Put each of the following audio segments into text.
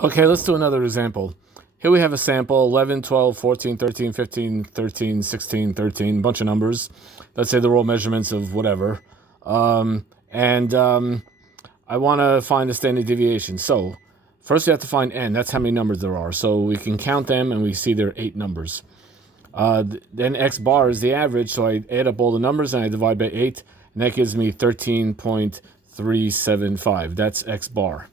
Okay, let's do another example. Here we have a sample, 11, 12, 14, 13, 15, 13, 16, 13, bunch of numbers. Let's say they're all measurements of whatever. And I want to find the standard deviation. So first we have to find n. That's how many numbers there are. So we can count them and we see there are 8 numbers. Then x bar is the average, so I add up all the numbers and I divide by 8, and that gives me 13.375. That's x bar.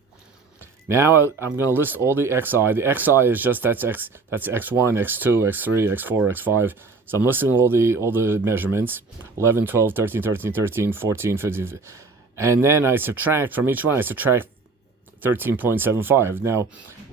Now I'm going to list all the xi. The xi is just that's x1, x2, x3, x4, x5. So I'm listing all the measurements: 11, 12, 13, 13, 13, 14, 15, and then I subtract from each one. I subtract 13.75. Now,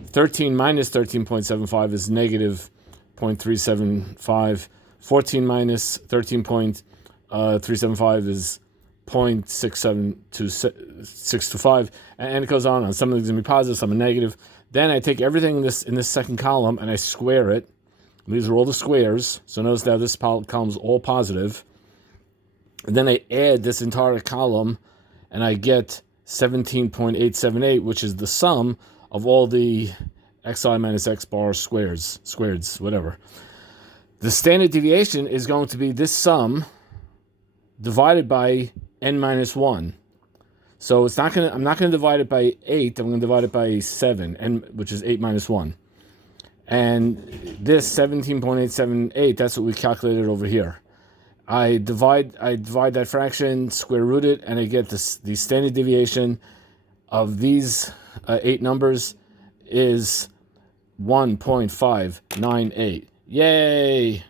13 minus 13.75 is negative 0.375. 14 minus 13.375 is 0.67265, and it goes on. Some of these are going to be positive, some are negative. Then I take everything in this second column and I square it. These are all the squares. So notice now this column is all positive. And then I add this entire column and I get 17.878, which is the sum of all the xi minus x bar squareds, whatever. The standard deviation is going to be this sum divided by n minus 1. So I'm not going to divide it by 8, I'm going to divide it by 7, which is 8 minus 1. And this 17.878, that's what we calculated over here. I divide that fraction, square root it, and I get the standard deviation of these 8 numbers is 1.598. Yay!